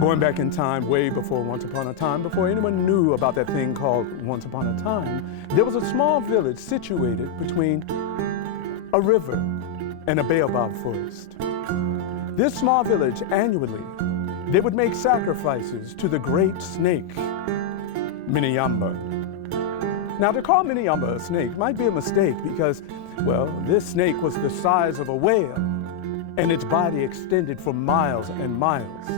Going back in time, way before Once Upon a Time, before anyone knew about that thing called Once Upon a Time, there was a small village situated between a river and a baobab forest. This small village, annually, they would make sacrifices to the great snake, Miniyamba. Now, to call Miniyamba a snake might be a mistake because, well, this snake was the size of a whale, and its body extended for miles and miles.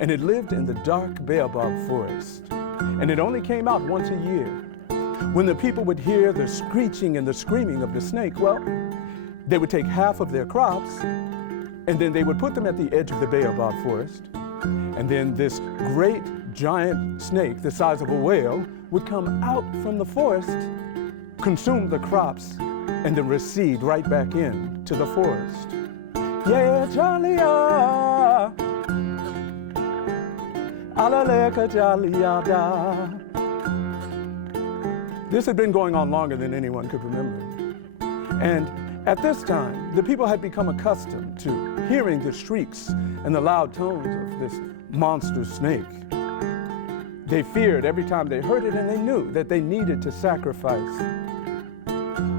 And it lived in the dark baobab forest. And it only came out once a year. When the people would hear the screeching and the screaming of the snake, well, they would take half of their crops, and then they would put them at the edge of the baobab forest. And then this great giant snake, the size of a whale, would come out from the forest, consume the crops, and then recede right back in to the forest. Yeah, Charlie, this had been going on longer than anyone could remember. And at this time, the people had become accustomed to hearing the shrieks and the loud tones of this monster snake. They feared every time they heard it, and they knew that they needed to sacrifice.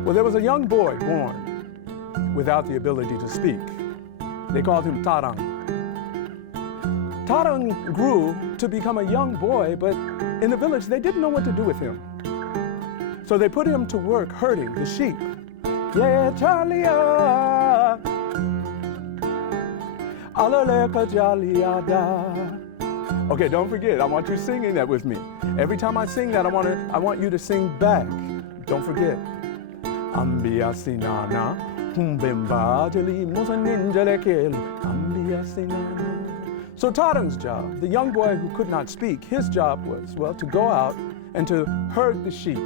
Well, there was a young boy born without the ability to speak. They called him Tarang. Tarang grew to become a young boy, but in the village, they didn't know what to do with him. So they put him to work herding the sheep. Yeah, Charlie, okay, don't forget, I want you singing that with me. Every time I sing that, I want you to sing back. Don't forget. Ambia sinana, humbemba jali musaninjalekel, ambia sinana. So Tarang's job, the young boy who could not speak, his job was, well, to go out and to herd the sheep.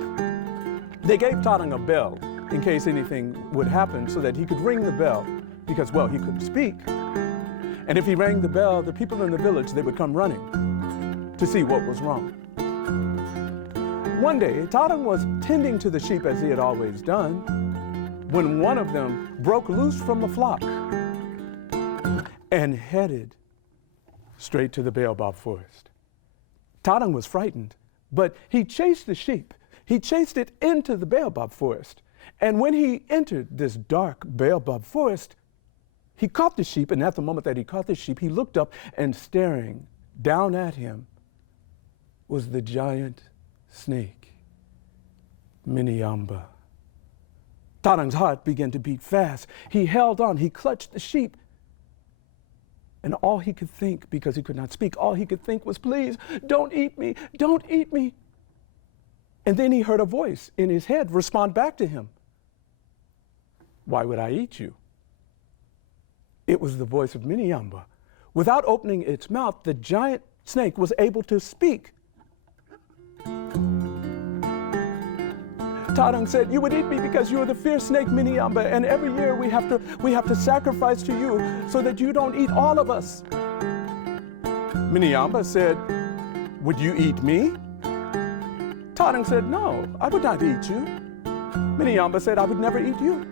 They gave Tarang a bell in case anything would happen so that he could ring the bell because, well, he couldn't speak. And if he rang the bell, the people in the village, they would come running to see what was wrong. One day, Tarang was tending to the sheep as he had always done when one of them broke loose from the flock and headed straight to the baobab forest. Tarang was frightened, but he chased the sheep. He chased it into the baobab forest. And when he entered this dark baobab forest, he caught the sheep, and at the moment that he caught the sheep, he looked up, and staring down at him was the giant snake, Miniyamba. Tarang's heart began to beat fast. He held on, he clutched the sheep, and all he could think, because he could not speak, all he could think was, please, don't eat me, don't eat me. And then he heard a voice in his head respond back to him. Why would I eat you? It was the voice of Miniyamba. Without opening its mouth, the giant snake was able to speak. Tarang said, you would eat me because you are the fierce snake Miniyamba, and every year we have to sacrifice to you so that you don't eat all of us. Miniyamba said, would you eat me? Tarang said, no, I would not eat you. Miniyamba said, I would never eat you.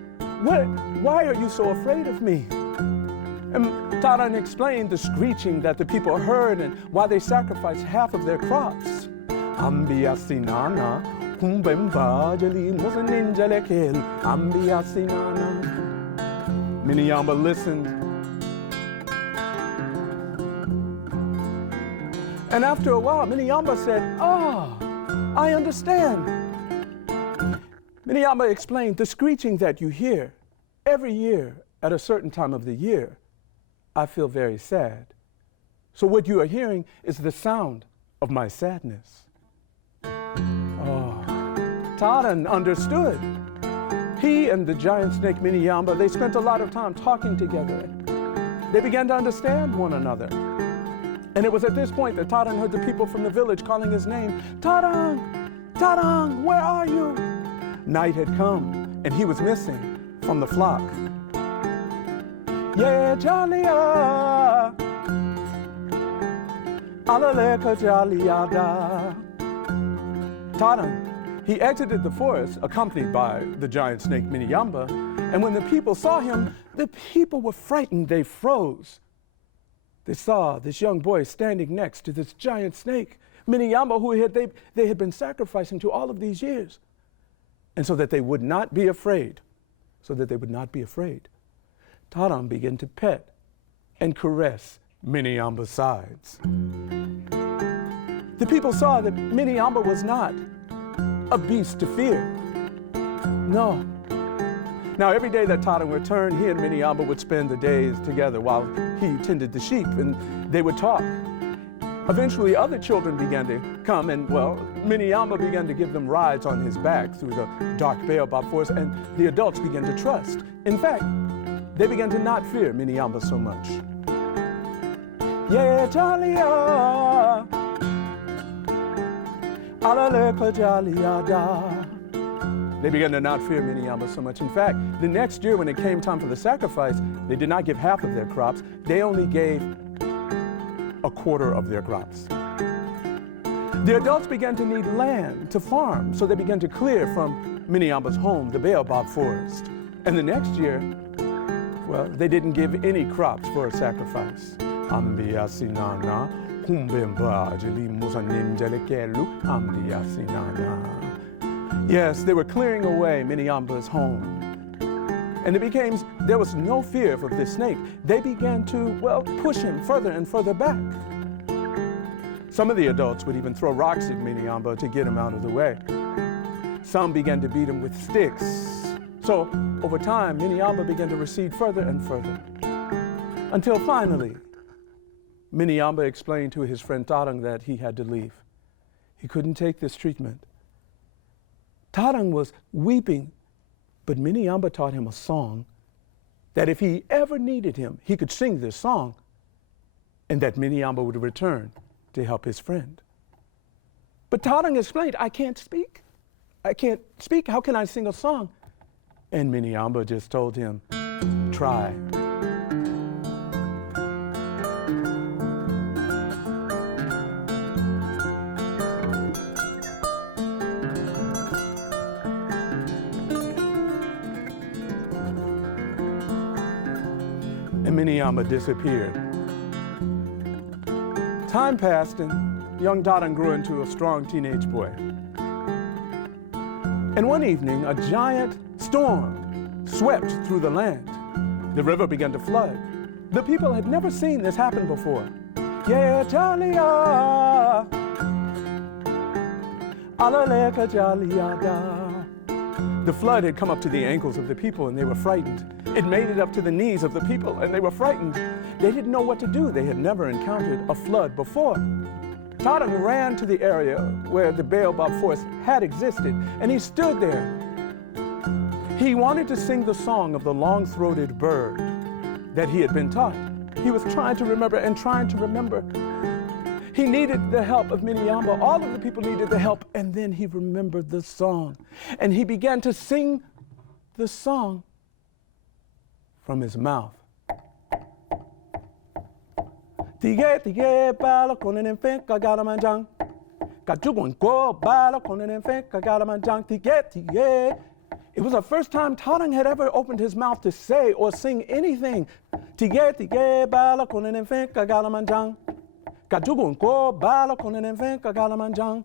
Why are you so afraid of me? And Tarang explained the screeching that the people heard and why they sacrificed half of their crops. Ambia sinana, humbemba jali musaninjalekel, ambia sinana. Miniyamba listened. And after a while, Miniyamba said, I understand. Miniyamba explained the screeching that you hear every year at a certain time of the year. I feel very sad. So what you are hearing is the sound of my sadness. Tarang understood. He and the giant snake Miniyamba, they spent a lot of time talking together. They began to understand one another. And it was at this point that Tarang heard the people from the village calling his name. Tarang! Tarang, where are you? Night had come, and he was missing from the flock. Yeah, Jalia, alaleka Jaliada. Tarang, he exited the forest accompanied by the giant snake Miniyamba, and when the people saw him, the people were frightened. They froze. they saw this young boy standing next to this giant snake, Miniyamba, who they had been sacrificing to all of these years. And so that they would not be afraid, Tarang began to pet and caress Miniyamba's sides. The people saw that Miniyamba was not a beast to fear. No. Now, every day that Tarang returned, he and Miniyamba would spend the days together while he tended the sheep, and they would talk. Eventually, other children began to come, and, well, Miniyamba began to give them rides on his back through the dark baobab forest, and the adults began to trust. In fact, they began to not fear Miniyamba so much. Yeah, Jalia, Alaleka Jalia. They began to not fear Miniyamba so much. In fact, the next year when it came time for the sacrifice, they did not give half of their crops. They only gave a quarter of their crops. The adults began to need land to farm, so they began to clear from Miniyamba's home, the baobab forest. And the next year, well, they didn't give any crops for a sacrifice. Yes, they were clearing away Miniyamba's home. And there was no fear of this snake. They began to, well, push him further and further back. Some of the adults would even throw rocks at Miniyamba to get him out of the way. Some began to beat him with sticks. So, over time, Miniyamba began to recede further and further. Until finally, Miniyamba explained to his friend Tarang that he had to leave. He couldn't take this treatment. Tarang was weeping, but Miniyamba taught him a song that if he ever needed him, he could sing this song, and that Miniyamba would return to help his friend. But Tarang explained, I can't speak. How can I sing a song? And Miniyamba just told him, try. And Miniyamba disappeared. Time passed, and young Tarang grew into a strong teenage boy. And one evening, a giant storm swept through the land. The river began to flood. The people had never seen this happen before. Yeah, Jalia, Alaleka Jalia. The flood had come up to the ankles of the people, and they were frightened. It made it up to the knees of the people, and they were frightened. They didn't know what to do. They had never encountered a flood before. Tarang ran to the area where the baobab forest had existed, and he stood there. He wanted to sing the song of the long-throated bird that he had been taught. He was trying to remember and trying to remember. He needed the help of Miniyamba. All of the people needed the help, and then he remembered the song. And he began to sing the song from his mouth. Tige tige bala konen en fen kagala manjang. Kajugon go bala konen en fen kagala manjang. Tige tige. It was the first time Tarang had ever opened his mouth to say or sing anything. Tige tige bala konen en fen kagala manjang. Kajugon go bala konen en fen kagala manjang.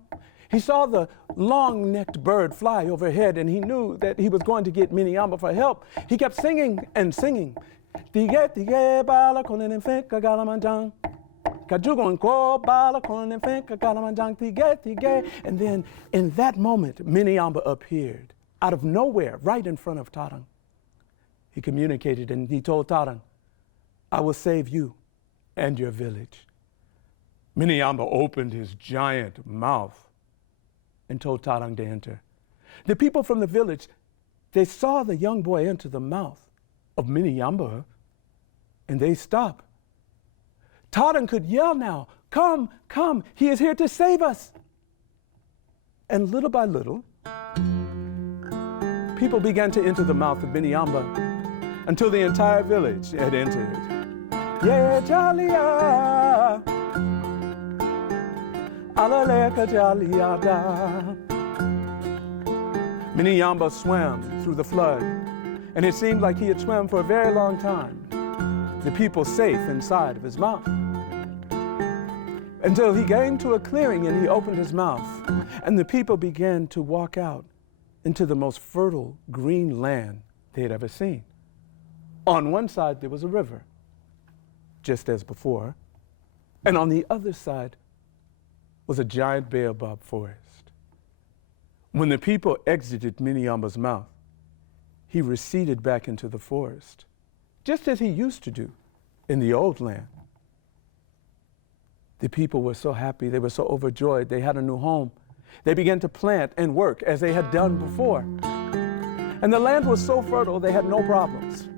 He saw the long-necked bird fly overhead, and he knew that he was going to get Miniyamba for help. He kept singing and singing. Tige tige bala konen en fen kagala manjang. Kajugon ko bala konen en fen kagala manjang. Tige tige. And then in that moment, Miniyamba appeared out of nowhere, right in front of Tarang. He communicated and he told Tarang, I will save you and your village. Miniyamba opened his giant mouth and told Tarang to enter. The people from the village, they saw the young boy enter the mouth of Miniyamba, and they stopped. Tarang could yell now, come, come, he is here to save us. And little by little, people began to enter the mouth of Miniyamba until the entire village had entered. Yeah, Jalia, Alaleka Jalia. Miniyamba swam through the flood, and it seemed like he had swam for a very long time. The people safe inside of his mouth. until he came to a clearing and he opened his mouth. And the people began to walk out into the most fertile green land they had ever seen. On one side, there was a river, just as before. And on the other side was a giant baobab forest. When the people exited Miniamba's mouth, he receded back into the forest, just as he used to do in the old land. The people were so happy, they were so overjoyed, they had a new home. They began to plant and work as they had done before. And the land was so fertile, they had no problems.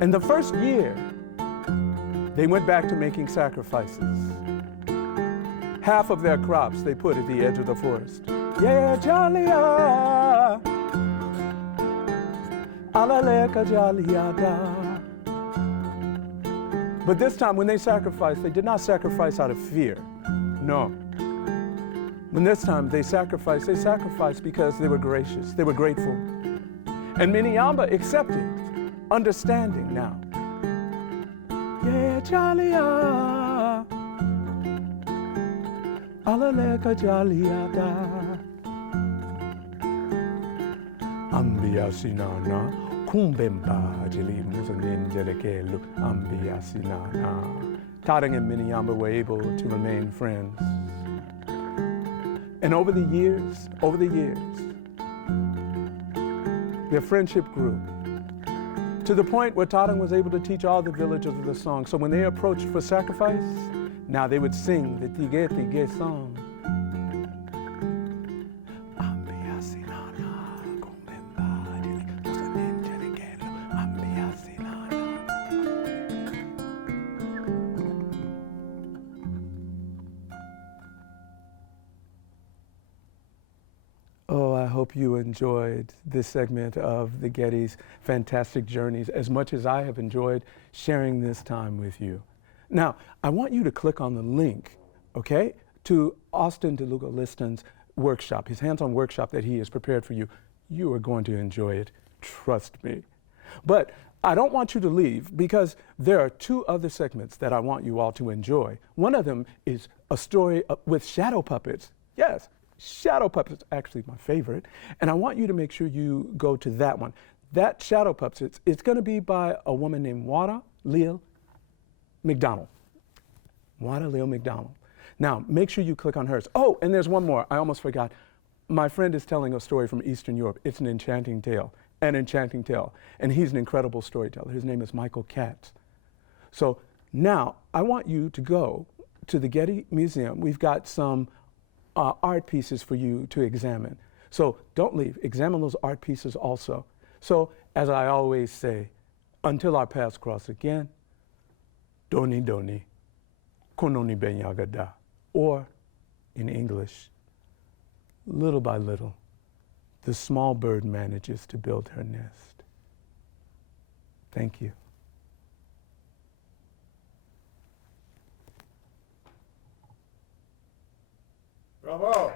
And the first year, they went back to making sacrifices. Half of their crops they put at the edge of the forest. Yeah, Jalia, alaleka Jaliada. But this time when they sacrificed, they did not sacrifice out of fear. No. When this time they sacrificed because they were gracious, they were grateful. And Miniamba accepted, understanding now. Yeah, Jalia, alaleka Jaliada. Ambia sinana, kumbemba jeli musanin jelekelu, ambia sinana. Tadang and Miniamba were able to remain friends. And over the years, their friendship grew to the point where Tadang was able to teach all the villagers of the song. So when they approached for sacrifice, now they would sing the tige song. Oh, I hope you enjoyed this segment of the Getty's Fantastic Journeys as much as I have enjoyed sharing this time with you. Now, I want you to click on the link, okay, to Austin DeLuca Liston's workshop, his hands-on workshop that he has prepared for you. You are going to enjoy it, trust me. But I don't want you to leave because there are two other segments that I want you all to enjoy. One of them is a story with shadow puppets. Yes. Shadow Puppets, actually my favorite, and I want you to make sure you go to that one. That Shadow Puppets, it's going to be by a woman named Wada Leal McDonald. Wada Leal McDonald. Now, make sure you click on hers. Oh, and there's one more. I almost forgot. My friend is telling a story from Eastern Europe. It's an enchanting tale, and he's an incredible storyteller. His name is Michael Katz. So now I want you to go to the Getty Museum. We've got some art pieces for you to examine. So don't leave, examine those art pieces also. So as I always say, until our paths cross again, doni doni, kononi benyagada, or in English, little by little, the small bird manages to build her nest. Thank you. Bravo!